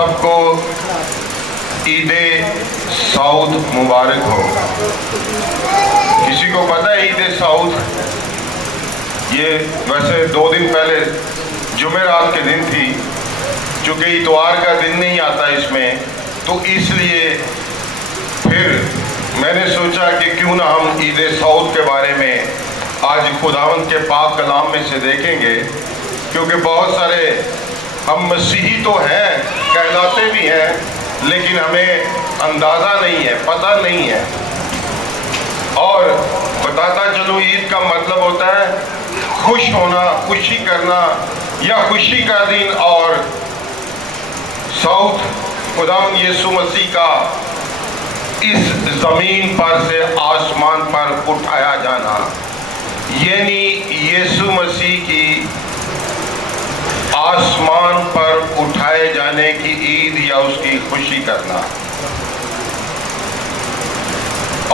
سب کو عید سعود مبارک ہو۔ کسی کو پتہ ہے عید سعود؟ یہ ویسے 2 دن پہلے جمعرات کے دن تھی، چونکہ اتوار کا دن نہیں آتا اس میں، تو اس لیے پھر میں نے سوچا کہ کیوں نہ ہم عید سعود کے بارے میں آج خداوند کے پاک کلام میں سے دیکھیں گے، کیونکہ بہت سارے ہم مسیحی تو ہیں، کہلاتے بھی ہیں، لیکن ہمیں اندازہ نہیں ہے، پتہ نہیں ہے۔ اور بتاتا چلوں، عید کا مطلب ہوتا ہے خوش ہونا، خوشی کرنا یا خوشی کا دن، اور سعود خداوند یسوع مسیح کا اس زمین پر سے آسمان پر اٹھایا جانا، یعنی یسوع مسیح کی آسمان پر اٹھائے جانے کی عید یا اس کی خوشی کرنا۔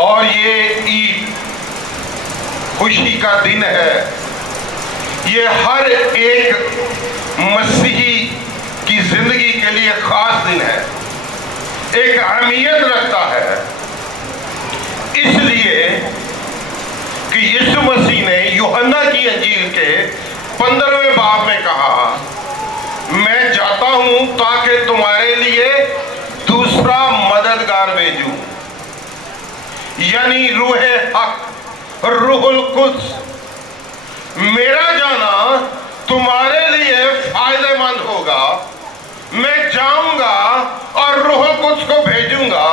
اور یہ عید خوشی کا دن ہے، یہ ہر ایک مسیحی کی زندگی کے لیے خاص دن ہے، ایک اہمیت رکھتا ہے، اس لیے کہ یسوع مسیح نے یوحنا کی انجیل کے 15ویں باب میں کہا، میں جاتا ہوں تاکہ تمہارے لیے دوسرا مددگار بھیجوں، یعنی روح حق، روح القدس۔ میرا جانا تمہارے لیے فائدہ مند ہوگا، میں جاؤں گا اور روح القدس کو بھیجوں گا،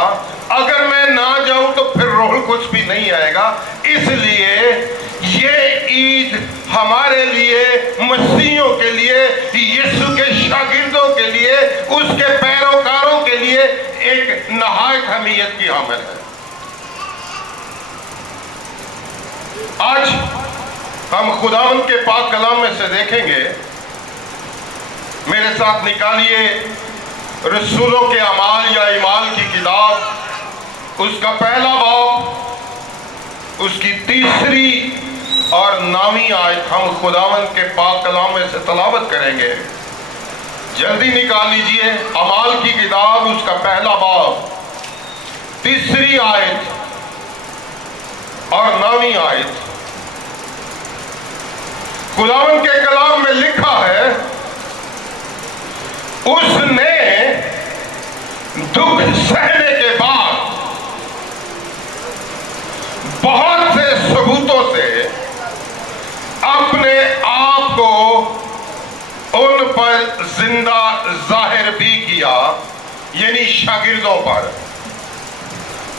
اگر میں نہ جاؤں تو پھر روح القدس بھی نہیں آئے گا۔ اس لیے یہ عید ہمارے لیے، مسیحیوں کے لیے، یسوع کے شاگردوں کے لیے، اس کے پیروکاروں کے لیے ایک نہایت اہمیت کی حامل ہے۔ آج ہم خداوند کے پاک کلام میں سے دیکھیں گے، میرے ساتھ نکالیے رسولوں کے اعمال یا اعمال کی کتاب، اس کا پہلا باب، اس کی 3 اور 9 آیت ہم خداوند کے پاک کلام میں سے تلاوت کریں گے۔ جلدی نکال لیجئے، اعمال کی کتاب، اس کا پہلا باب، 3 آیت اور 9 آیت۔ خداوند کے کلام میں لکھا ہے، اس نے دکھ سہنے کے بعد بہت سے ثبوتوں سے اپنے آپ کو ان پر زندہ ظاہر بھی کیا، یعنی شاگردوں پر۔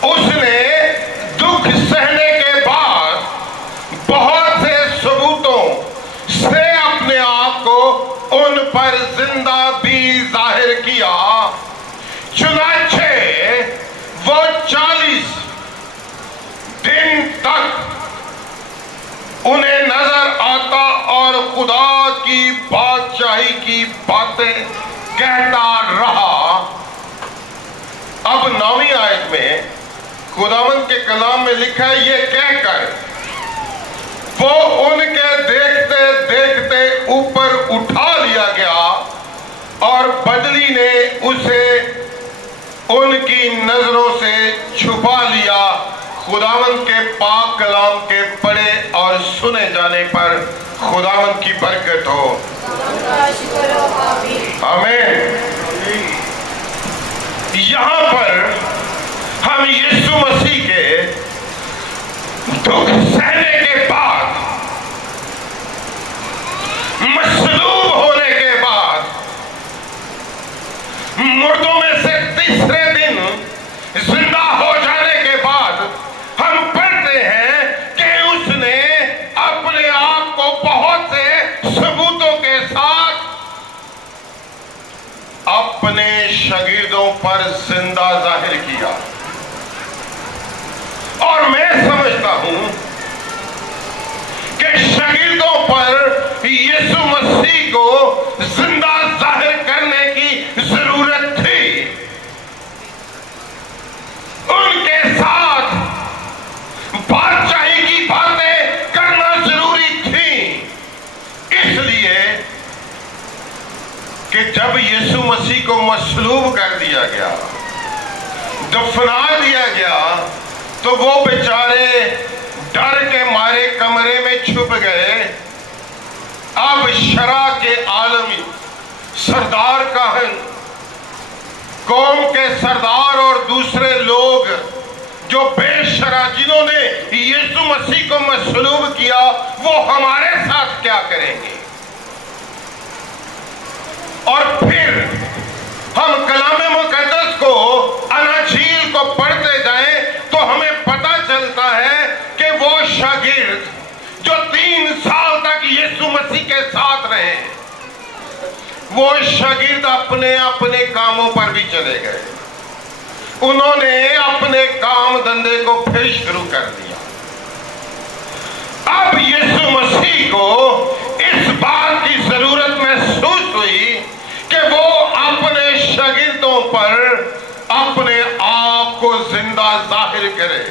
اس نے دکھ سہنے کے بعد بہت سے ثبوتوں سے اپنے آپ کو ان پر زندہ بھی ظاہر کیا، چنانچہ وہ 40 دن تک انہیں نظر آتا اور خدا کی بادشاہی کی باتیں کہتا رہا۔ اب 9 آیت میں خداوند کے کلام میں لکھا ہے، یہ کہہ کر وہ ان کے دیکھتے دیکھتے اوپر اٹھا لیا گیا، اور بدلی نے اسے ان کی نظروں سے چھپا لیا۔ خداوند کے پاک کلام کے پڑھے اور سنے جانے پر خداوند کی برکت ہو، آمین۔ یہاں پر ہم یسوع مسیح کے دکھ سہنے کے بعد، مصلوب ہونے کے بعد، مردوں میں سے 3 دن زندہ ہو جانے کے بعد، ہم پڑھتے ہیں کہ اس نے اپنے آپ کو بہت سے ثبوتوں کے ساتھ اپنے شاگردوں پر زندہ ظاہر کیا۔ اور میں سمجھتا ہوں کہ شاگردوں پر یسوع مسیح کو زندہ ظاہر کرنے کی ضرورت تھی، ان کے ساتھ بادشاہی کی باتیں کرنا ضروری تھی، اس لیے کہ جب یسوع مسیح کو مصلوب دیا گیا، دفنا دیا گیا، تو وہ بیچارے ڈر کے مارے کمرے میں چھپ گئے۔ اب شرع کے عالمی سردار کاہن، قوم کے سردار اور دوسرے لوگ جو بے شرع جنہوں نے یسوع مسیح کو مصلوب کیا، وہ ہمارے ساتھ کیا کریں گے؟ اور پھر ہم کلام مقدس کو، اناجیل کو پڑھتے جائیں تو ہمیں پتہ چلتا ہے کہ وہ شاگرد جو 3 سال تک یسوع مسیح کے ساتھ رہے، وہ شاگرد اپنے اپنے کاموں پر بھی چلے گئے۔ انہوں نے اپنے کام دھندے کو پھر شروع کر دیا۔ اب یسوع مسیح کو اس بات کی ضرورت محسوس ہوئی کہ وہ اپنے شاگردوں پر اپنے آپ کو زندہ ظاہر کرے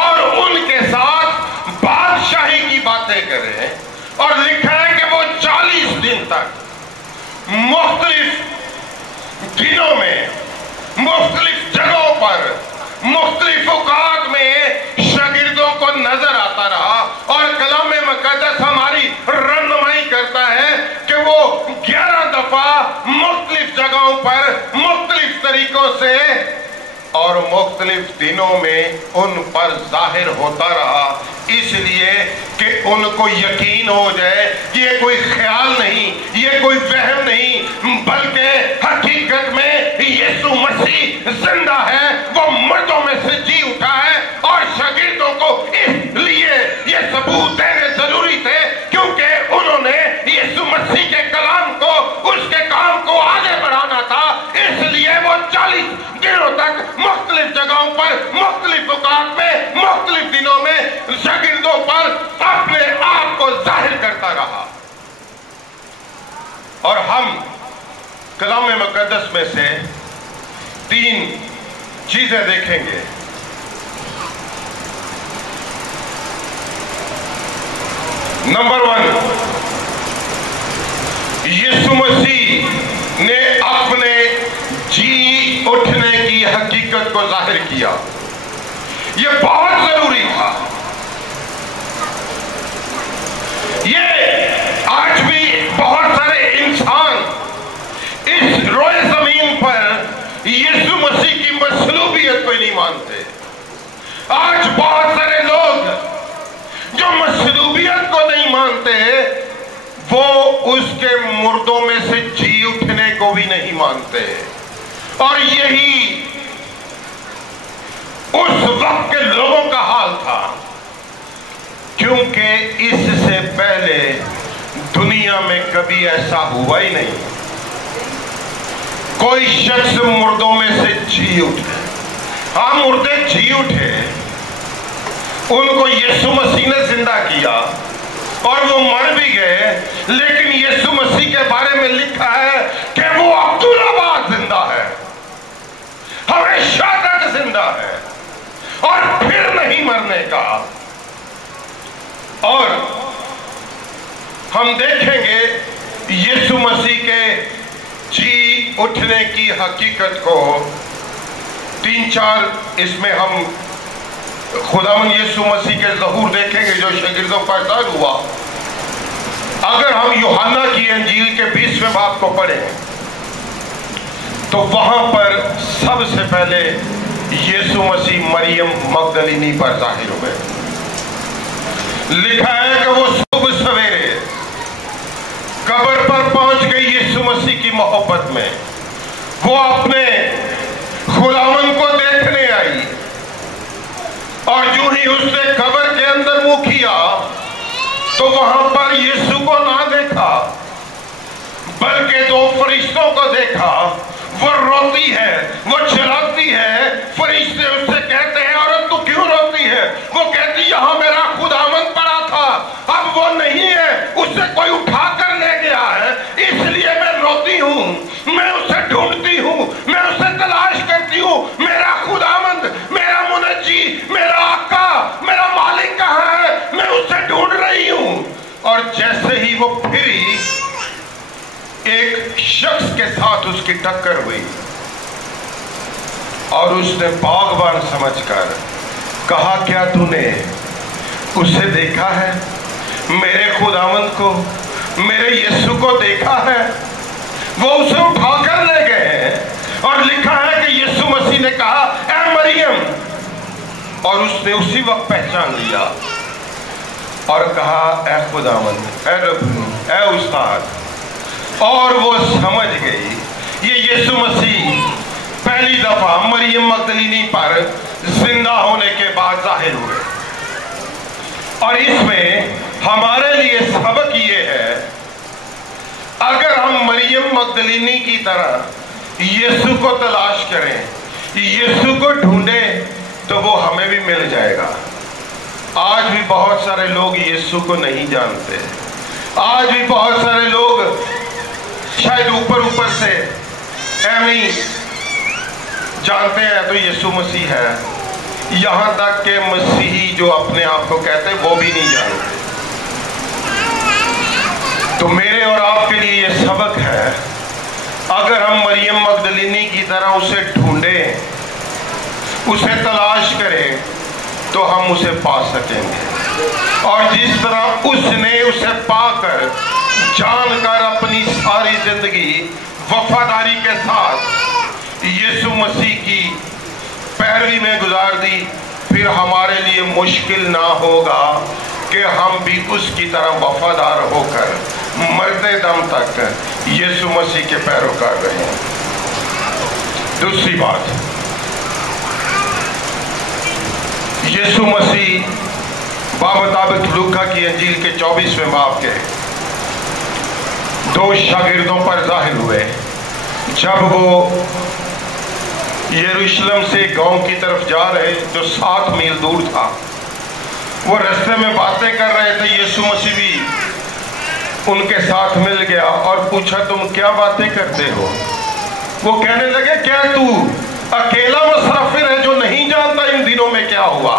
اور ان کے ساتھ بادشاہی کی باتیں کرے۔ اور لکھا ہے کہ وہ 40 دن تک مختلف دنوں میں، مختلف جگہوں پر، مختلف اوقات میں شاگردوں کو نظر آتا رہا۔ اور کلام مقدس ہماری رہنمائی کرتا ہے کہ وہ 11 دفعہ مختلف جگہوں پر مختلف طریقوں سے اور مختلف دنوں میں ان پر ظاہر ہوتا رہا، اس لیے کہ ان کو یقین ہو جائے یہ کوئی خیال نہیں، یہ کوئی وہم نہیں، بلکہ حقیقت میں یسوع مسیح زندہ ہے، وہ مردوں میں سے جی اٹھا ہے۔ اور شاگردوں کو اس لیے یہ ثبوت دینے ضروری تھے کیونکہ انہوں نے یسوع مسیح کے کلام کو، اس کے کام کو آگے بڑھانا تھا، اس لیے وہ 40 دنوں تک مختلف جگہوں پر، مختلف اوقات میں، مختلف دنوں میں شاگردوں پر اپنے آپ کو ظاہر کرتا رہا۔ اور ہم کلام مقدس میں سے 3 چیزیں دیکھیں گے۔ نمبر 1، یسوع مسیح نے اپنے جی اٹھنے کی حقیقت کو ظاہر کیا۔ یہ بہت ضروری تھا۔ یہ آج بھی بہت سارے انسان اس روئے زمین پر یسوع مسیح کی مصلوبیت کو نہیں مانتے۔ آج بہت سارے لوگ جو مصلوبیت کو نہیں مانتے، وہ اس کے مردوں میں سے جی اٹھنے کو بھی نہیں مانتے۔ اور یہی اس وقت کے لوگوں کا حال تھا، کیونکہ اس سے پہلے دنیا میں کبھی ایسا ہوا ہی نہیں، کوئی شخص مردوں میں سے جی اٹھے۔ ہاں، مردے جی اٹھے، ان کو یسوع مسیح نے زندہ کیا اور وہ مر بھی گئے، لیکن یسوع مسیح کے بارے میں لکھا ہے کہ وہ عبدالآباد زندہ ہے، ہمیشہ تک زندہ ہے اور پھر نہیں مرنے کا۔ اور ہم دیکھیں گے یسوع مسیح کے جی اٹھنے کی حقیقت کو 3-4 اس میں ہم خداوند یسوع مسیح کے ظہور دیکھیں گے جو شاگردوں پر ظاہر ہوا۔ اگر ہم یوحنا کی انجیل کے 20ویں باب کو پڑھیں تو وہاں پر سب سے پہلے یسوع مسیح مریم مگدلینی پر ظاہر ہوئے۔ لکھا ہے کہ وہ صبح سویرے قبر پر پہنچ گئی یسوع مسیح کی محبت میں، وہ اپنے خداوند کو دیکھنے آئی، اور جو ہی اس نے قبر کے اندر منہ کیا تو وہاں پر یسوع کو نہ دیکھا بلکہ 2 فرشتوں کو دیکھا۔ وہ روتی ہے، وہ چلاتی ہے، فرشتے اس سے کہتے ہیں عورت تو کیوں روتی ہے؟ وہ کہتی یہاں میرا خداوند پڑا تھا، اب وہ نہیں ہے، اسے کوئی اٹھا کر لے گیا ہے، اس لیے میں روتی ہوں، میں اسے ڈھونڈتی ہوں، میں اسے تلاش کرتی ہوں، میرا خداوند، میرا منجی، میرا آقا، میرا مالک کہاں ہے؟ میں اسے ڈھونڈ رہی ہوں۔ اور جیسے ہی وہ پھری ایک شخص کے ساتھ उसकी टक्कर हुई और उसने बागबान समझकर कहा, क्या तूने उसे देखा है? मेरे खुदावंद को, मेरे यीशु को देखा है? वो उसे उठाकर ले गए हैं और लिखा है कि यीशु मसीह ने कहा, ऐ मरियम, और उसने उसी वक्त पहचान लिया और कहा, ऐ खुदावंद, ऐ रब्बी, ऐ उस्ताद। और वो समझ गई ये यीशु मसीह पहली दफा मरियम मगदलीनी पर जिंदा होने के बाद जाहिर हुए। और इसमें हमारे लिए सबक ये है, अगर हम मरियम मगदलीनी की तरह यीशु को तलाश करें, यीशु को ढूंढें, तो वो हमें भी मिल जाएगा। आज भी बहुत सारे लोग यीशु को नहीं जानते। आज भी बहुत सारे लोग शायद ऊपर ऊपर से ऐਵੇਂ जानते हैं तो यीशु मसीह है, यहां तक के मसीही जो अपने आप को कहते हैं वो भी नहीं जानते। तो मेरे और आपके लिए ये सबक है, अगर हम मरियम मगदलीनी की तरह उसे ढूंढें, उसे तलाश करें, तो हम उसे पा सकेंगे। और जिस तरह उसने उसे पाकर, जानकर अपनी सारी जिंदगी वफादारी के साथ यीशु मसीह की पैरवी में गुजार दी, फिर हमारे लिए मुश्किल ना होगा कि हम भी उसकी तरह वफादार होकर मरते दम तक यीशु मसीह के पैरोकार रहें। दूसरी बात, यीशु मसीह बाबताबित लूका की अंजील के 24वें बाब के 2 शागिर्दों पर जाहिर हुए। जब वो यरूशलेम से गांव की तरफ जा रहे, जो 7 मील दूर था, वो रास्ते में बातें कर रहे थे। यीशु मसीह भी उनके साथ मिल गया और पूछा, तुम क्या बातें करते हो? वो कहने लगे, क्या तू अकेला मुसाफिर है जो नहीं जानता इन दिनों में क्या हुआ?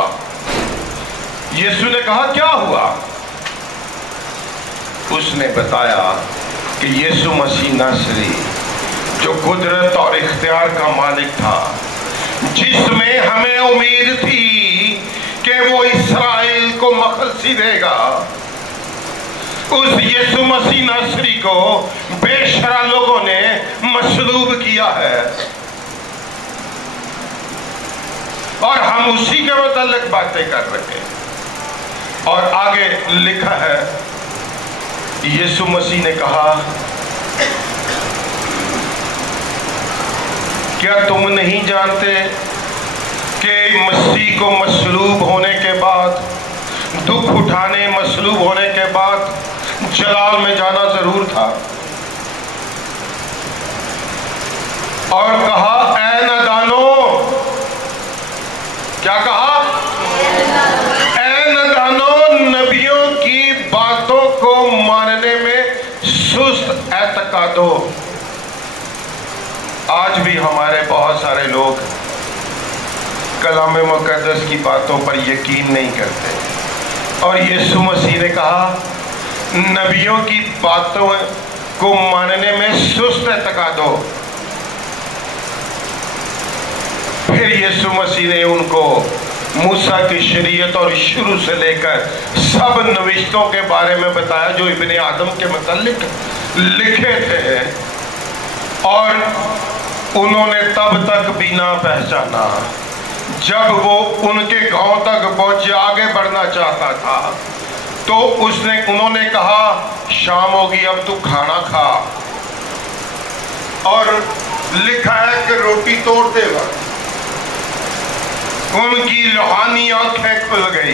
यीशु ने कहा, क्या हुआ? उसने बताया कि यीशु मसीह नासरी, जो कुदरत और इख्तियार का मालिक था, जिसमें हमें उम्मीद थी कि वो इस्राएल को मखलसी देगा, उस यीशु मसीह नासरी को बेशरा लोगों ने मसलूब किया है। और हम उसी के मुताल्लिक बातें कर रहे हैं। और आगे लिखा है, यीशु मसीह ने कहा, क्या तुम नहीं जानते कि मसीह को मसलूब होने के बाद, दुख उठाने, मसलूब होने के बाद जलाल में जाना जरूर था? और कहा, ऐ नादानो, क्या कहा? ऐ नादानो, नबियों की बातों को मानने में सुस्त एतकादो। आज भी हमारे बहुत सारे लोग कलाम मुक़द्दस की बातों पर यकीन नहीं करते। और यीशु मसीह ने कहा, नबियों की बातों को मानने में सुस्त एतकादो। फिर यीशु मसीह ने उनको मूसा की शरीयत और शुरू से लेकर सब नविश्तों के बारे में बताया जो इब्ने आदम के मुतालिक लिखे थे। और उन्होंने तब तक भी ना पहचाना, जब वो उनके गांव तक पहुंचे, आगे बढ़ना चाहता था, तो उन्होंने कहा, शाम होगी, अब तू खाना खा। और लिखा है कि रोटी तोड़ते वक्त उनकी रूहानी आंखें खुल गई।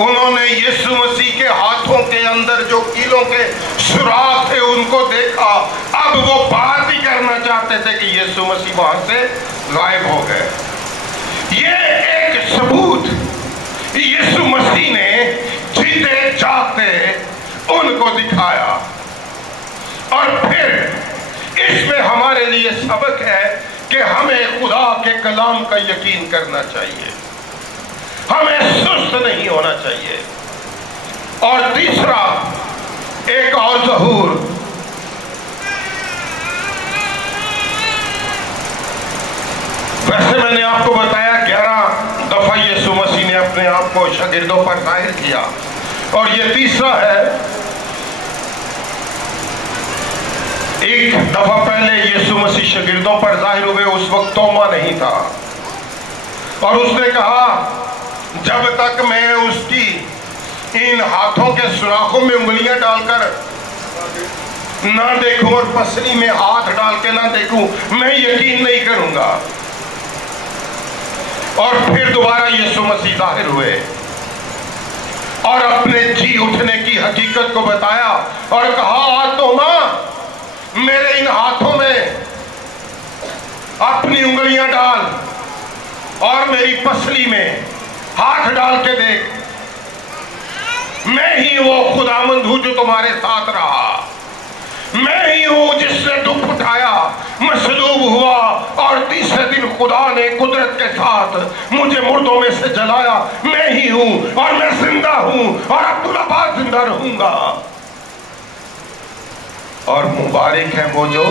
उन्होंने यीशु मसीह के हाथों के अंदर जो कीलों के सुराख थे उनको देखा। अब वो बात ही करना चाहते थे कि यीशु मसीह वहां से गायब हो गए। ये एक सबूत यीशु मसीह ने जीते जागते उनको दिखाया। और फिर इसमें हमारे लिए सबक है कि हमें खुदा के कलाम का यकीन करना चाहिए, हमें सुस्त नहीं होना चाहिए। और तीसरा, एक और ज़हूर, वैसे मैंने आपको बताया 11 दफा यीशु मसीह ने अपने आप को शागिर्दों पर जाहिर किया, और ये तीसरा है। एक दफा पहले यीशु मसीह शागिर्दों पर जाहिर हुए, उस वक्त तोमा नहीं था, और उसने कहा जब तक मैं उसकी इन हाथों के सुराखों में उंगलियां डालकर ना देखूं और पसली में हाथ डाल के ना देखूं, मैं यकीन नहीं करूंगा। और फिर दोबारा यीशु मसीह जाहिर हुए और अपने जी उठने की हकीकत को बताया और कहा तोमा, मेरे इन हाथों में अपनी उंगलियां डाल और मेरी पसली में हाथ डाल के देख, मैं ही वो खुदावंद हूं जो तुम्हारे साथ रहा, मैं ही हूं जिसने दुख उठाया, मसलूब हुआ और तीसरे दिन खुदा ने कुदरत के साथ मुझे मुर्दों में से जलाया। मैं ही हूं और मैं जिंदा हूं और अब्दुल्लाबाद जिंदा रहूंगा। और मुबारक है वो जो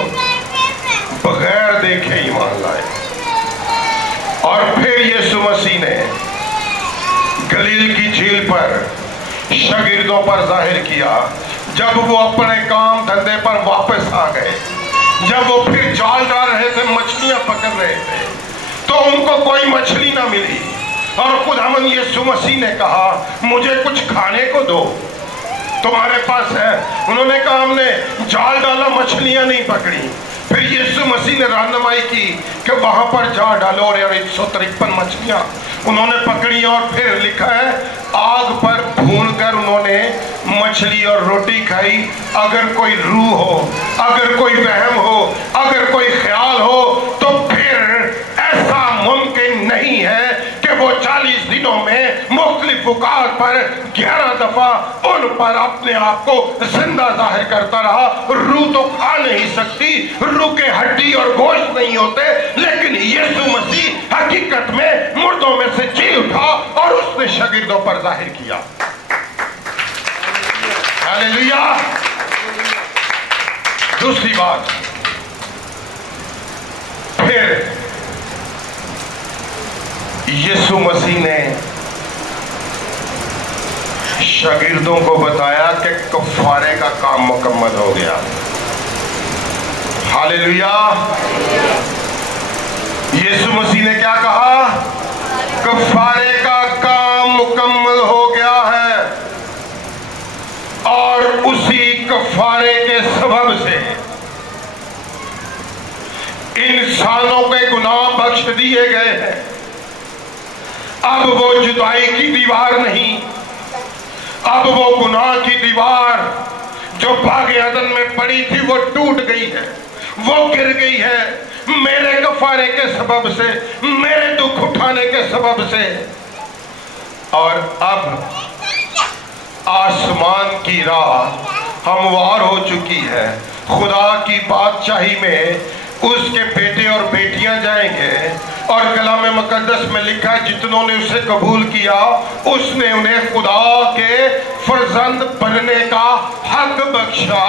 बगैर देखे ईमान लाए। और फिर यीशु मसीह ने गलील की झील पर शागिर्दों पर जाहिर किया। जब वो अपने काम धंधे पर वापस आ गए, जब वो फिर जाल डाल रहे थे, मछलियां पकड़ रहे थे, तो उनको कोई मछली ना मिली। और खुदावंद यीशु मसीह ने कहा मुझे कुछ खाने को दो, तुम्हारे पास है? उन्होंने कहा हमने जाल डाला, मछलियां नहीं पकड़ी। फिर यीशु मसीह ने रहनुमाई की कि वहां पर जाल डालो, और 153 मछलियां उन्होंने पकड़ी। और फिर लिखा है आग पर भूनकर उन्होंने मछली और रोटी खाई। अगर कोई रूह हो, अगर कोई वहम हो, अगर कोई ख्याल हो, तो फिर ऐसा मुमकिन नहीं है कि वो 40 दिनों में मुख्तलिफ औकात पर 11 दफा उन पर अपने आप को जिंदा जाहिर करता रहा। रूह तो खा नहीं सकती, रूह के हड्डी और गोश्त नहीं होते, लेकिन यीशु मसीह हकीकत में मुर्दों में से जी उठा और उसने शागिर्दों पर जाहिर किया। हालेलुया। दूसरी बात, फिर यीशु मसीह ने शागिर्दों को बताया कि कफारे का काम मुकम्मल हो गया। हालेलुया। यीशु मसीह ने क्या कहा? कफारे का काम मुकम्मल हो गया है, और उसी कफारे के सबब से इंसानों के गुनाह बख्श दिए गए हैं। अब वो जुदाई की दीवार नहीं, अब वो गुनाह की दीवार जो बागे अदन में पड़ी थी वो टूट गई है, वो गिर गई है मेरे कफारे के सबब से, मेरे दुख उठाने के सबब से। और अब आसमान की राह हमवार हो चुकी है। खुदा की बादशाही में उसके बेटे और बेटियां जाएंगे, और कलाम मुकद्दस में लिखा है जितनों ने उसे कबूल किया उसने उन्हें खुदा के फर्जंद बनने का हक बख्शा।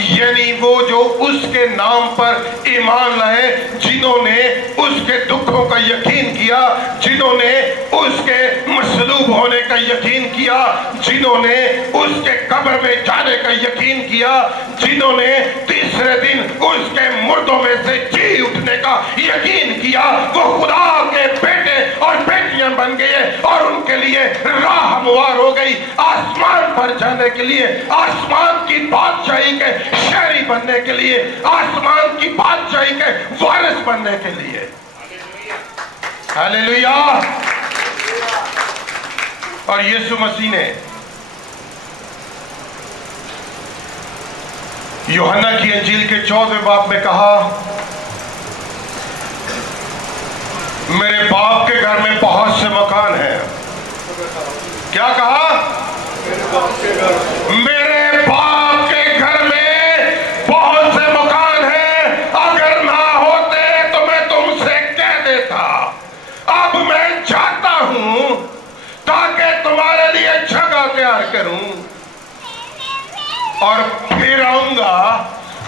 यानी वो जो उसके नाम पर ईमान लाए, जिन्होंने उसके दुखों का यकीन किया, जिन्होंने उसके मसलूब होने का यकीन किया, जिन्होंने उसके कब्र में जाने का यकीन किया, जिन्होंने तीसरे दिन उसके मुर्दों में से जी उठने का यकीन किया, वो खुदा के बेटे और बेटियां बन गए, और उनके लिए राह हमवार हो गई आसमान पर जाने के लिए, आसमान की बादशाही के शहरी बनने के लिए, आसमान की बादशाही के वारिस बनने के लिए। हालेलुया। और यीशु मसीह ने यूहन्ना की इंजील के 14वें बाब में कहा मेरे बाप के घर में बहुत से मकान हैं। क्या कहा? मेरे बाप के घर में बहुत से मकान हैं, अगर ना होते तो मैं तुमसे कह देता। अब मैं चाहता हूं ताकि तुम्हारे लिए जगह तैयार करूं, और फिर आऊंगा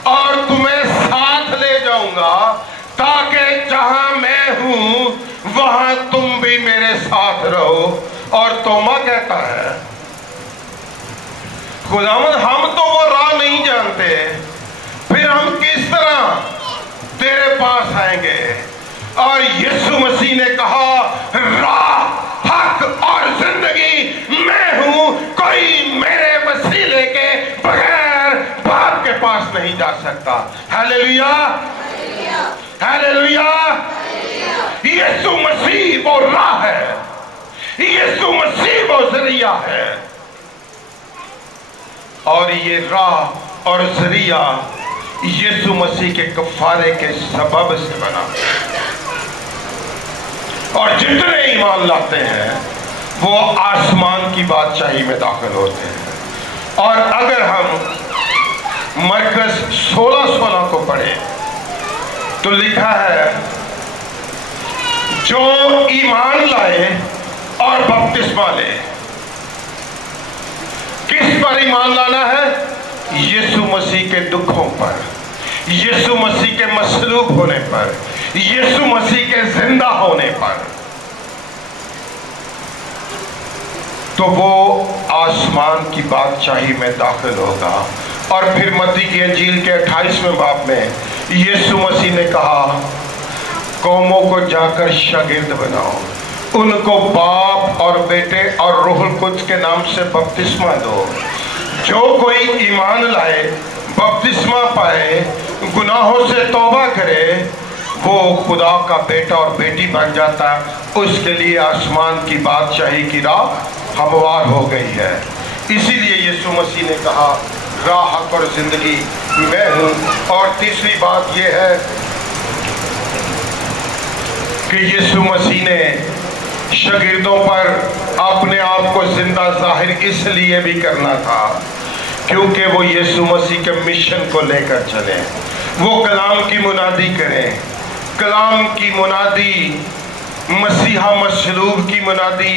और तुम्हें साथ ले जाऊंगा, ताकि जहां मैं हूं वहां तुम भी मेरे साथ रहो। और तोमा कहता है, खुदावंद हम तो वो राह नहीं जानते, फिर हम किस तरह तेरे पास आएंगे? और यीशु मसीह ने कहा, राह, हक और जिंदगी मैं हूं, कोई मेरे वसीले के बगैर बाप के पास नहीं जा सकता। Hallelujah, hallelujah. यीशु मसीह वो राह है, यीशु मसीह वो जरिया है, और ये राह और जरिया यीशु मसीह के कफारे के सबब से बना। और जितने ईमान लाते हैं वो आसमान की बादशाही में दाखिल होते हैं। और अगर हम मरकस 16:16 को पढ़े तो लिखा है, जो ईमान लाए और बपतिस्मा ले। किस पर ईमान लाना है? यीशु मसीह के दुखों पर, यीशु मसीह के मसलूब होने पर, यीशु मसीह के जिंदा होने पर। तो वो आसमान की बादशाही में दाखिल होगा। और फिर मत्ती की अंजील के 28वें बाब में यीशु मसीह ने कहा, कौमों को जाकर शागिर्द बनाओ, उनको बाप और बेटे और रूहुल कुद्स के नाम से बपतिस्मा दो। जो कोई ईमान लाए, बपतिस्मा पाए, गुनाहों से तौबा करे, वो खुदा का बेटा और बेटी बन जाता है। उसके लिए आसमान की बादशाही की राह हमवार हो गई है। इसीलिए यीशु मसीह ने कहा, राह, हक और जिंदगी मैं हूँ। और तीसरी बात यह है कि यीशु मसीह ने शागिर्दों पर अपने आप को जिंदा जाहिर इसलिए भी करना था क्योंकि वो यीशु मसीह के मिशन को लेकर चले, वो कलाम की मुनादी करें। कलाम की मुनादी, मसीहा मसलूब की मुनादी,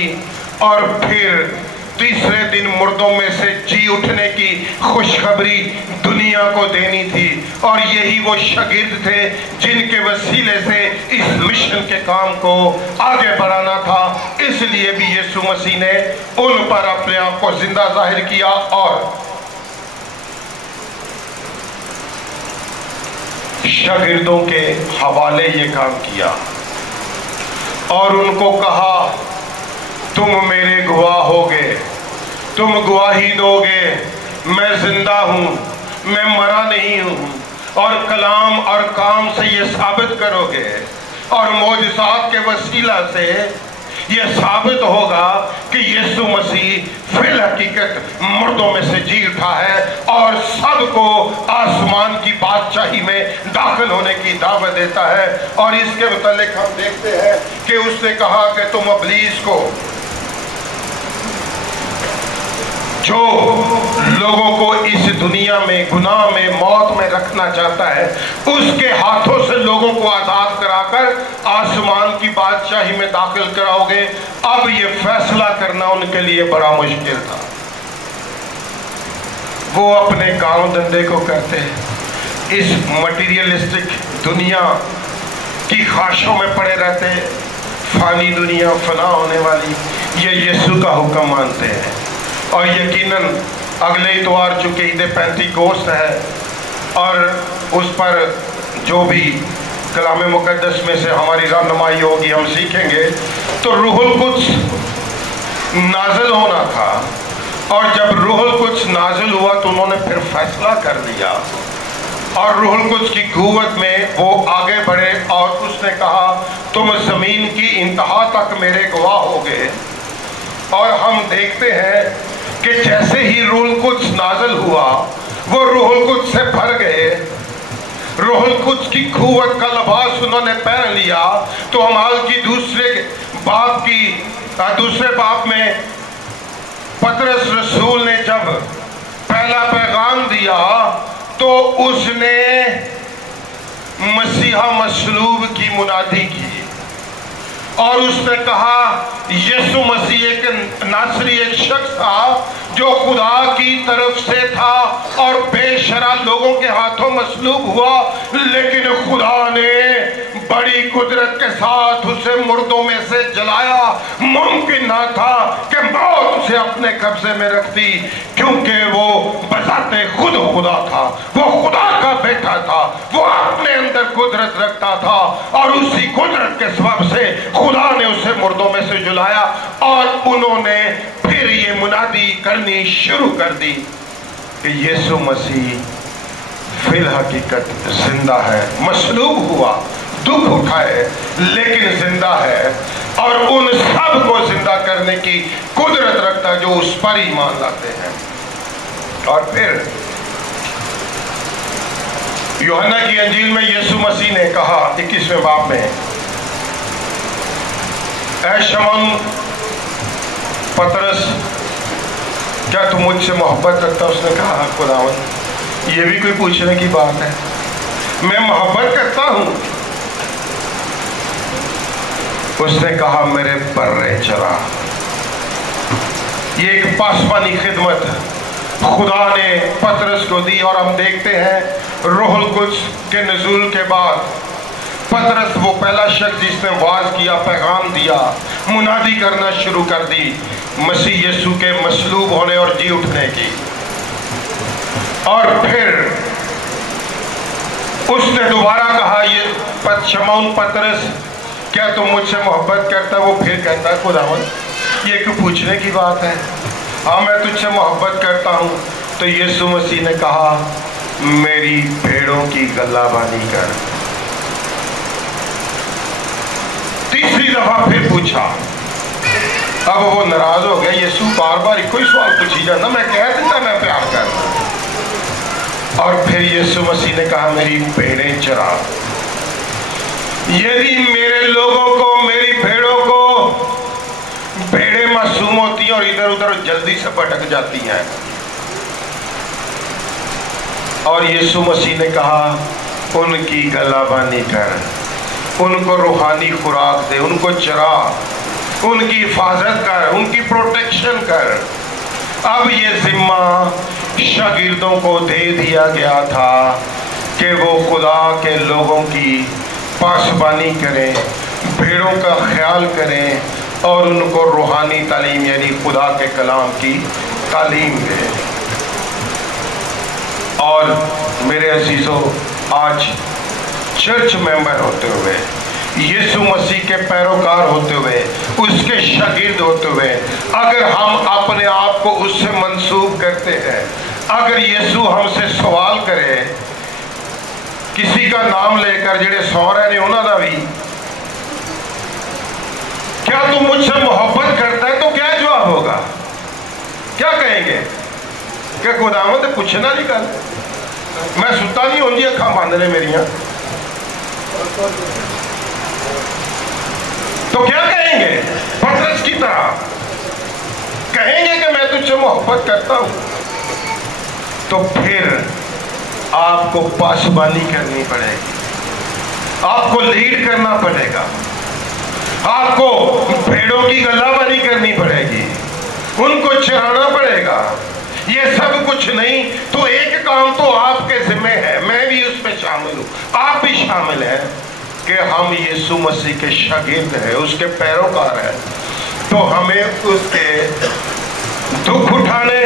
और फिर तीसरे दिन मुर्दों में से जी उठने की खुशखबरी दुनिया को देनी थी। और यही वो शागिर्द थे जिनके वसीले से इस मिशन के काम को आगे बढ़ाना था। इसलिए भी यीशु मसीह ने उन पर अपने आप को जिंदा जाहिर किया और शागिर्दों के हवाले ये काम किया और उनको कहा, तुम मेरे गवाह होगे, तुम गवाही दोगे, मैं जिंदा हूं, मैं मरा नहीं हूं। और कलाम और काम से ये साबित करोगे और मौजज़ात के वसीला से ये साबित होगा कि यीशु मसीह फिल हकीकत मुर्दों में से जी उठा है और सबको आसमान की बादशाही में दाखिल होने की दावत देता है। और इसके मुतालिक हम देखते हैं कि उसने कहा कि तुम इब्लीस को, जो लोगों को इस दुनिया में गुनाह में मौत में रखना चाहता है, उसके हाथों से लोगों को आजाद कराकर आसमान की बादशाही में दाखिल कराओगे। अब ये फैसला करना उनके लिए बड़ा मुश्किल था। वो अपने काम धंधे को करते हैं, इस मटीरियलिस्टिक दुनिया की ख्वाहिशों में पड़े रहते, फानी दुनिया फना होने वाली, ये यीशु का हुक्म मानते हैं। और यकीनन अगले इतवार चूँकि ईद पेंतीकोस्त है और उस पर जो भी कलाम मुकद्दस में से हमारी रहनुमाई होगी हम सीखेंगे, तो रूहुल कुद्स नाजिल होना था। और जब रूहुल कुद्स नाजिल हुआ तो उन्होंने फिर फैसला कर लिया और रूहुल कुद्स की कुव्वत में वो आगे बढ़े और उसने कहा, तुम ज़मीन की इंतहा तक मेरे गवाह होगे। और हम देखते हैं कि जैसे ही रूहुल कुद्स नाज़िल हुआ, वो रूहुल कुद्स से भर गए, रूहुल कुद्स की कुव्वत का लिबास उन्होंने पहन लिया। तो अमाल की दूसरे बाब में पतरस रसूल ने जब पहला पैगाम दिया तो उसने मसीहा मसलूब की मुनादी की और उसने कहा, यीशु मसीह एक नासरी, एक शख्स था जो खुदा की तरफ से था और बेशरा लोगों के हाथों मसलूब हुआ, लेकिन खुदा ने बड़ी कुदरत के साथ उसे मुर्दों में से जलाया। मुमकिन ना था कि मौत उसे अपने कब्जे में रखती, क्योंकि वो बजाते खुद खुदा था, वो खुदा का बेटा था, वो अपने अंदर कुदरत रखता था और उसी कुदरत के सबब से खुदा ने उसे मुर्दों में से जलाया। और उन्होंने फिर ये मुनादी करनी शुरू कर दी कि यीशु मसीह फिल हकीकत जिंदा है, मसलूब हुआ, दुख उठाए, लेकिन जिंदा है और उन सब को जिंदा करने की कुदरत रखता है जो उस पर ईमान लाते हैं। और फिर यूहन्ना की अंजील में यीशु मसीह ने कहा 21वें बाब में, ऐ शमौन पतरस, क्या तुम मुझसे मोहब्बत रखता? उसने कहा, खुदावंद ये भी कोई पूछने की बात है, मैं मोहब्बत करता हूं। उसने कहा, मेरे बर्रे चला। ये एक पासवानी खिदमत खुदा ने पतरस को दी। और हम देखते हैं रूहुल कुद्स के नज़ूल के बाद पतरस वो पहला शख्स जिसने वाज किया, पैगाम दिया, मुनादी करना शुरू कर दी मसीह यीशु के मसलूब होने और जी उठने की। और फिर उसने दोबारा कहा, ये शमौन पतरस, क्या तुम मुझसे मोहब्बत करता? वो फिर कहता है, खुदावंद ये क्यों पूछने की बात है, हाँ मैं तुझसे मोहब्बत करता हूँ। तो यीशु मसीह ने कहा, मेरी भेड़ों की गल्लाबानी कर। तीसरी दफा फिर पूछा। अब वो नाराज हो गया। यीशु बार बार कोई सवाल पूछी जाता, मैं कह देता मैं प्यार करता। और फिर यीशु मसीह ने कहा, मेरी भेड़ें चरा। यदि मेरे लोगों को, मेरी भेड़ों को, भेड़ें मासूम होती हैं और इधर उधर जल्दी से भटक जाती हैं। और यीशु मसीह ने कहा, उनकी गलाबानी कर, उनको रूहानी खुराक दे, उनको चरा, उनकी हिफाजत कर, उनकी प्रोटेक्शन कर। अब ये जिम्मा शागिर्दों को दे दिया गया था कि वो खुदा के लोगों की पासबानी करें, भेड़ों का ख्याल करें और उनको रूहानी तालीम यानी खुदा के कलाम की तालीम दें। और मेरे अजीजों, आज चर्च मेंबर होते हुए, यीशु मसीह के पैरोकार होते हुए, उसके शागिर्द होते हुए, अगर हम अपने आप को उससे मंसूब करते हैं, अगर यीशु हमसे सवाल करे किसी का नाम लेकर जेड़े सौ रहे ने उन्हों का भी, क्या तू मुझसे मोहब्बत करता है, तो क्या जवाब होगा? क्या कहेंगे कि खुदावंद पूछना नहीं कर, मैं सुता नहीं होंगी, अखा बंद ने मेरिया, तो क्या कहेंगे? पतरस की तरह कहेंगे कि मैं तुझसे मोहब्बत करता हूं। तो फिर आपको पासबानी करनी पड़ेगी, आपको लीड करना पड़ेगा, आपको भेड़ों की गलाबानी करनी पड़ेगी, उनको चराना पड़ेगा। ये सब कुछ नहीं तो एक काम तो आपके जिम्मे है, मैं भी उसमें शामिल हूं, आप भी शामिल हैं कि हम यीशु मसीह के शागिर्द हैं, उसके पैरोकार हैं। तो हमें उसके दुख उठाने,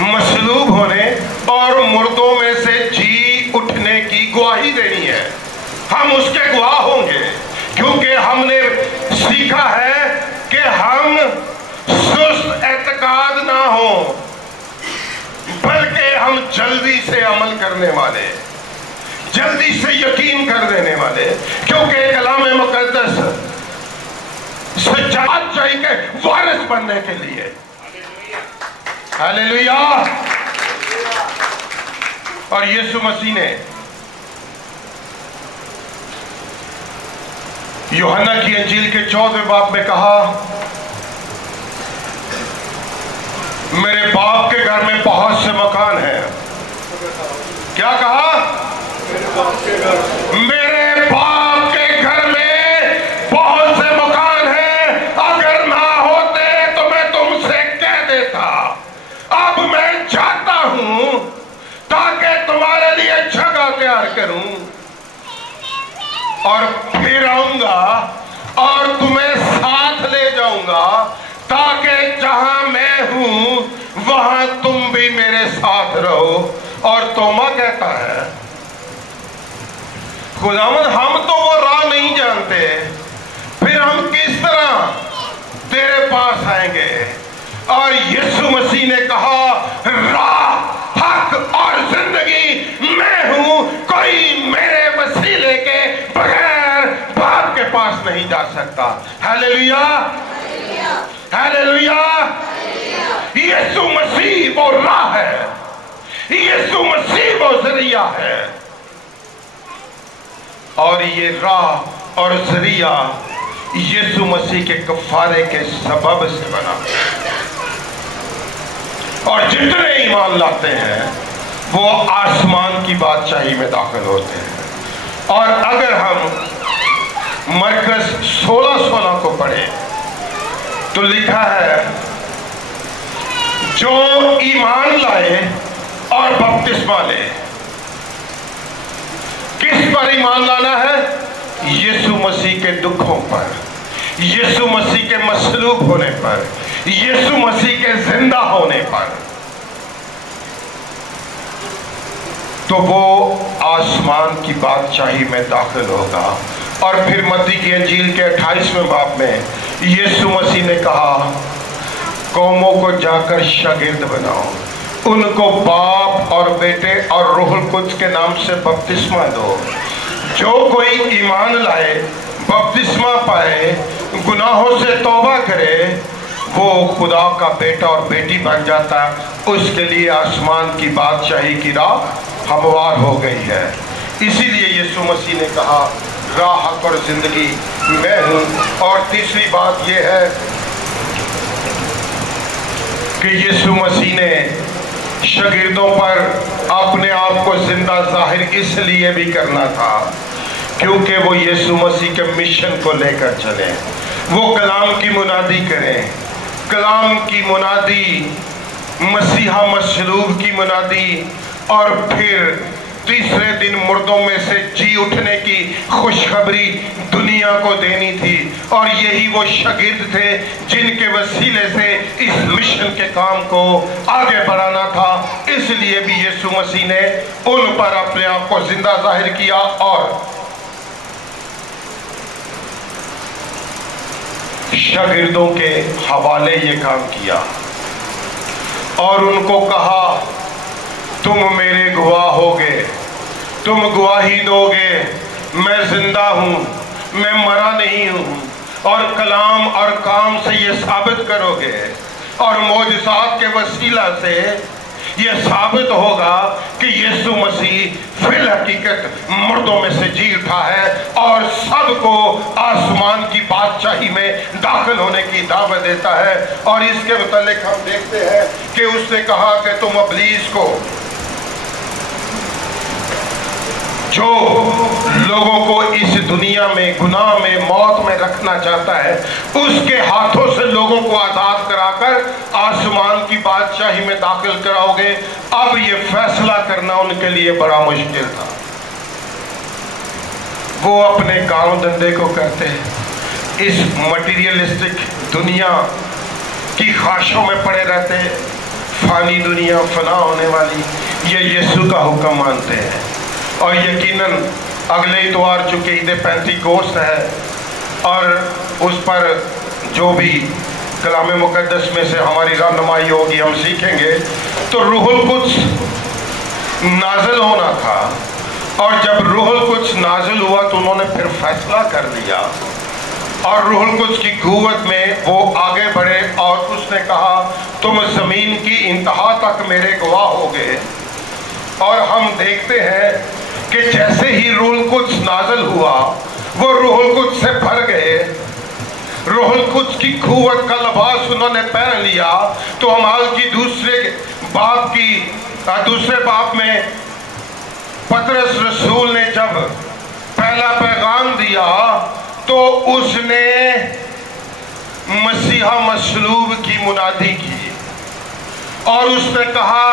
मसलूब होने और मुर्दों में से जी उठने की गवाही देनी है। हम उसके गवाह होंगे, क्योंकि हमने सीखा है कि हम सुस्त एतकाद ना हो, बल्कि हम जल्दी से अमल करने वाले, जल्दी से यकीन कर देने वाले, क्योंकि कलाम मुकद्दस सच्चाई के वारिस बनने के लिए। हालेलुया। और यीशु मसीह ने यूहन्ना की अंजील के 14वें बाब में कहा, मेरे बाप के घर में बहुत से मकान हैं। क्या कहा? मेरे बाप के घर में बहुत से मकान हैं, अगर ना होते तो मैं तुमसे कह देता। अब मैं जाता हूं ताकि तुम्हारे लिए जगह तैयार करूं और फिर होगा, ताकि जहां मैं हूं वहां तुम भी मेरे साथ रहो। और तोमा कहता है, खुदावंद हम तो वो राह नहीं जानते, फिर हम किस तरह तेरे पास आएंगे? और यीशु मसीह ने कहा, राह, हक और जिंदगी मैं हूं, कोई मेरे वसीले के बगैर बाप के पास नहीं जा सकता। Hallelujah, hallelujah. यीशु मसीह वो राह है, यीशु मसीह वो जरिया है, और ये राह और जरिया यीशु मसीह के कफारे के सबब से बना। और जितने ईमान लाते हैं वो आसमान की बादशाही में दाखिल होते हैं। और अगर हम मरकस 16:16 को पढ़े तो लिखा है, जो ईमान लाए और बपतिस्मा ले। किस पर ईमान लाना है? यीशु मसीह के दुखों पर, यीशु मसीह के मसलूब होने पर, यीशु मसीह के जिंदा होने पर, तो वो आसमान की बादशाही में दाखिल होगा। और फिर मत्ती की अंजील के 28वें बाब में यीशु मसीह ने कहा, कौमों को जाकर शागिर्द बनाओ, उनको बाप और बेटे और रूहुल कुद्स के नाम से बपतिस्मा दो। जो कोई ईमान लाए, बपतिस्मा पाए, गुनाहों से तौबा करे, वो खुदा का बेटा और बेटी बन जाता। उसके लिए आसमान की बादशाही की राह हमवार हो गई है। इसीलिए यीशु मसीह ने कहा, राह, हक और जिंदगी मैं हूं। और तीसरी बात यह है कि यीशु मसीह ने शागिर्दों पर अपने आप को जिंदा जाहिर इसलिए भी करना था क्योंकि वो यीशु मसीह के मिशन को लेकर चले, वो कलाम की मुनादी करें। कलाम की मुनादी, मसीहा मसलूब की मुनादी, और फिर तीसरे दिन मुर्दों में से जी उठने की खुशखबरी दुनिया को देनी थी। और यही वो शागिर्द थे जिनके वसीले से इस मिशन के काम को आगे बढ़ाना था। इसलिए भी यीशु मसीह ने उन पर अपने आप को जिंदा जाहिर किया और शागिर्दों के हवाले ये काम किया और उनको कहा, तुम मेरे गवाह होगे, तुम गवाही दोगे, मैं जिंदा हूं, मैं मरा नहीं हूं। और कलाम और काम से ये साबित करोगे और मौजज़ात के वसीला से ये साबित होगा कि यीशु मसीह फिल हकीकत मुर्दों में से जी उठा है और सबको आसमान की बादशाही में दाखिल होने की दावत देता है। और इसके मुतालिक हम देखते हैं कि उसने कहा कि तुम इब्लीस को, जो लोगों को इस दुनिया में गुनाह में मौत में रखना चाहता है, उसके हाथों से लोगों को आजाद कराकर आसमान की बादशाही में दाखिल कराओगे। अब ये फैसला करना उनके लिए बड़ा मुश्किल था। वो अपने काम धंधे को करते हैं, इस मटीरियलिस्टिक दुनिया की ख्वाहिशों में पड़े रहते हैं, फानी दुनिया फना होने वाली, ये यीशु का हुक्म मानते हैं। और यकीनन अगले इतवार चूँकि ईद पेंतीकोस्त है और उस पर जो भी कलाम मुकद्दस में से हमारी रहनुमाई होगी हम सीखेंगे, तो रूहुल कुद्स नाज़िल होना था। और जब रूहुल कुद्स नाज़िल हुआ तो उन्होंने फिर फैसला कर लिया और रूहुल कुद्स की कुव्वत में वो आगे बढ़े और उसने कहा, तुम ज़मीन की इंतहा तक मेरे गवाह होगे। और हम देखते हैं कि जैसे ही रूहुल कुद्स नाज़िल हुआ, वो रूहुल कुद्स से भर गए। रूहुल कुद्स की कुव्वत का लिबास उन्होंने पहन लिया। तो अमाल की दूसरे बाब में पतरस रसूल ने जब पहला पैगाम दिया तो उसने मसीहा मसलूब की मुनादी की और उसने कहा,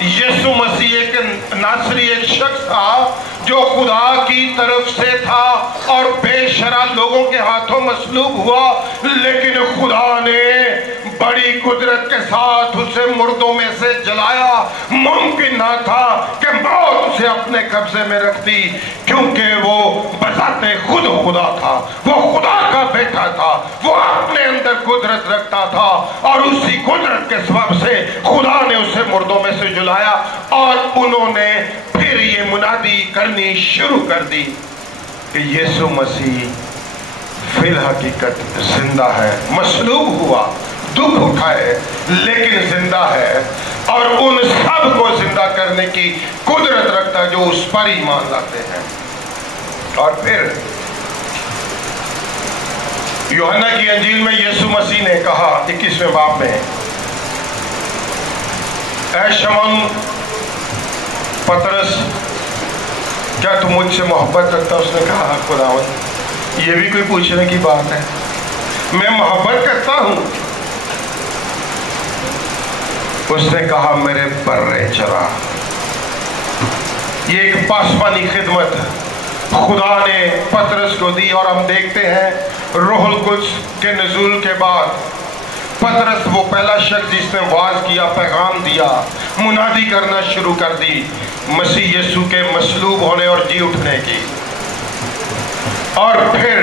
यीशु मसीह एक नासरी, एक शख्स था जो खुदा की तरफ से था और बेशरा लोगों के हाथों मसलूब हुआ, लेकिन खुदा ने बड़ी कुदरत के साथ उसे मुर्दों में से जलाया। मुमकिन ना था कि मौत उसे अपने कब्जे में रखती, क्योंकि वो बजाते खुद खुदा था, वो खुदा का बेटा था, वो अपने अंदर कुदरत रखता था और उसी कुदरत के सबब से खुदा ने उसे मुर्दों में से जलाया। और उन्होंने फिर ये मुनादी करनी शुरू कर दी कि यीशु मसीह फिल हकीकत जिंदा है, मसलूब हुआ, दुख उठाए, लेकिन जिंदा है और उन सब को जिंदा करने की कुदरत रखता है जो उस पर ईमान लाते हैं। और फिर यूहन्ना की अंजील में यीशु मसीह ने कहा 21वें बाब में, ऐ शमौन पतरस, क्या तुम मुझसे मोहब्बत करता? उसने कहा, खुदावंद ये भी कोई पूछने की बात है, मैं मोहब्बत करता हूं। उसने कहा, मेरे बर्रे चरा। ये एक पासवानी खिदमत खुदा ने पतरस को दी। और हम देखते हैं रूहुल कुद्स के नज़ूल के बाद पतरस वो पहला शख्स जिसने वाज किया, पैगाम दिया, मुनादी करना शुरू कर दी मसीह यीशु के मसलूब होने और जी उठने की। और फिर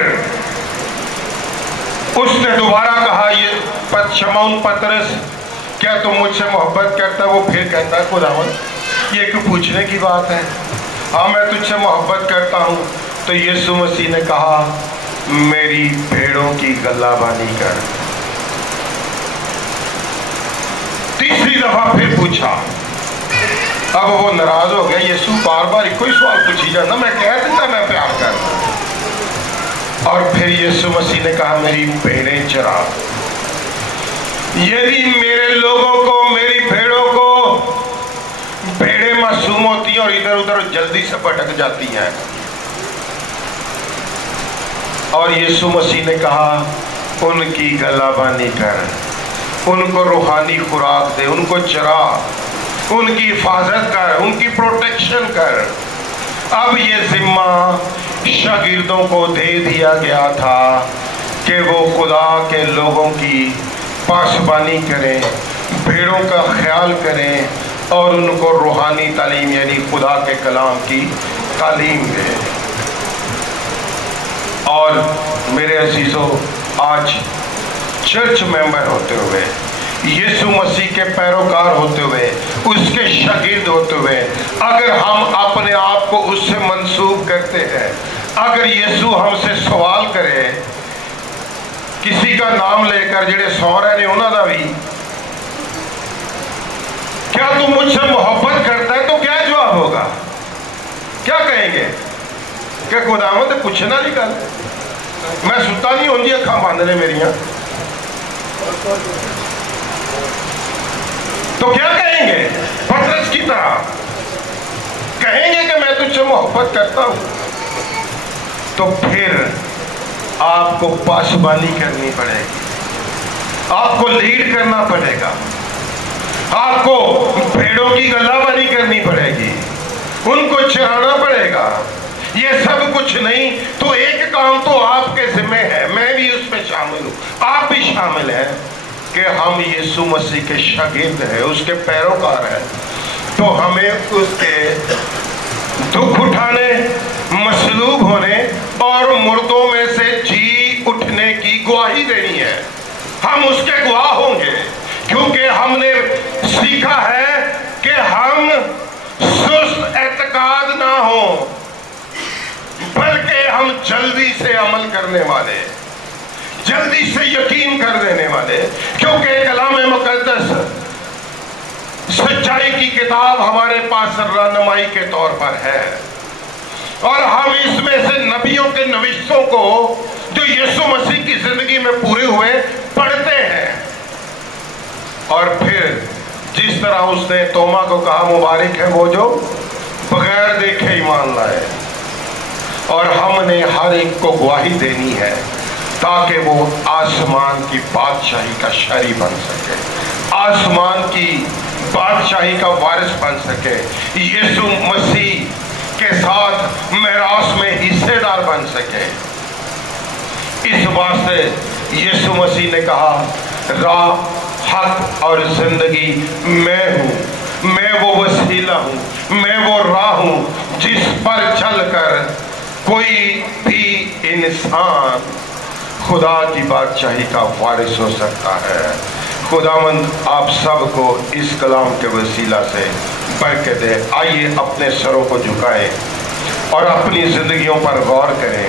उसने दोबारा कहा, ये शमौन पतरस, क्या तुम मुझसे मोहब्बत करता? वो फिर कहता है, खुदावंद ये क्यों पूछने की बात है, हाँ मैं तुझसे मोहब्बत करता हूँ। तो यीशु मसीह ने कहा, मेरी भेड़ों की गल्लाबानी कर। तीसरी दफा फिर पूछा। अब वो नाराज हो गया, यीशु बार बार कोई सवाल पूछी जाता, मैं कह देता मैं प्यार करता। और फिर यीशु मसीह ने कहा, मेरी भेड़ें चरा। यदि मेरे लोगों को, मेरी भेड़ों को, भेड़ें मासूम होती हैं और इधर उधर जल्दी से भटक जाती हैं, और यीशु मसीह ने कहा, उनकी गलाबानी कर, उनको रूहानी खुराक दे, उनको चरा, उनकी हिफाजत कर, उनकी प्रोटेक्शन कर। अब ये जिम्मा शागिर्दों को दे दिया गया था कि वो खुदा के लोगों की पासबानी करें, भेड़ों का ख्याल करें और उनको रूहानी तालीम यानी खुदा के कलाम की तालीम दें। और मेरे अजीज़ों, आज चर्च मेंबर होते हुए, यीशु मसीह के पैरोकार होते हुए, उसके शागिर्द होते हुए, अगर हम अपने आप को उससे मंसूब करते हैं, अगर यीशु हमसे सवाल करे किसी का नाम लेकर जेड़े सौ रहे ने उन्हों का भी, क्या तू मुझसे मोहब्बत करता है, तो क्या जवाब होगा? क्या कहेंगे कि खुदावंद पूछना नहीं कर, मैं सुता नहीं होंगी, अखां बंद ने मेरिया, तो क्या कहेंगे? पतरस की तरह कहेंगे कि मैं तुझसे मोहब्बत करता हूं। तो फिर आपको पासबानी करनी पड़ेगी, आपको लीड करना पड़ेगा, आपको भेड़ों की गल्लाबानी करनी पड़ेगी, उनको चराना पड़ेगा। ये सब कुछ नहीं तो एक काम तो आपके जिम्मे है, मैं भी उसमें शामिल हूं, आप भी शामिल हैं कि हम यीशु मसीह के शागिर्द हैं, उसके पैरोकार हैं। तो हमें उसके दुख उठाने, मसलूब होने और मुर्दों में से जी उठने की गवाही देनी है। हम उसके गवाह होंगे क्योंकि हमने सीखा है कि हम सुस्त एतकाद ना हो, बल्कि हम जल्दी से अमल करने वाले, जल्दी से यकीन कर देने वाले, क्योंकि कलाम मुकद्दस सच्चाई की किताब हमारे पास रहनुमाई के तौर पर है और हम इसमें से नबियों के नविश्तों को जो यीशु मसीह की जिंदगी में पूरे हुए पढ़ते हैं। और फिर जिस तरह उसने तोमा को कहा, मुबारक है वो जो बगैर देखे ईमान लाए, और हमने हर एक को गवाही देनी है ताकि वो आसमान की बादशाही का शहरी बन सके, आसमान की बादशाही का वारिस बन सके। यीशु मसीह के साथ मेरास में हिस्सेदार बन सके। इस वास्ते यीशु मसीह ने कहा, राह, हक और जिंदगी मैं हूँ, मैं वो वसीला हूँ, मैं वो राह हूँ जिस पर चलकर कोई भी इंसान खुदा की बादशाही का वारिस हो सकता है। खुदावंद आप सबको इस कलाम के वसीला से बरकत दे। आइए अपने सरों को झुकाएं और अपनी जिंदगियों पर गौर करें।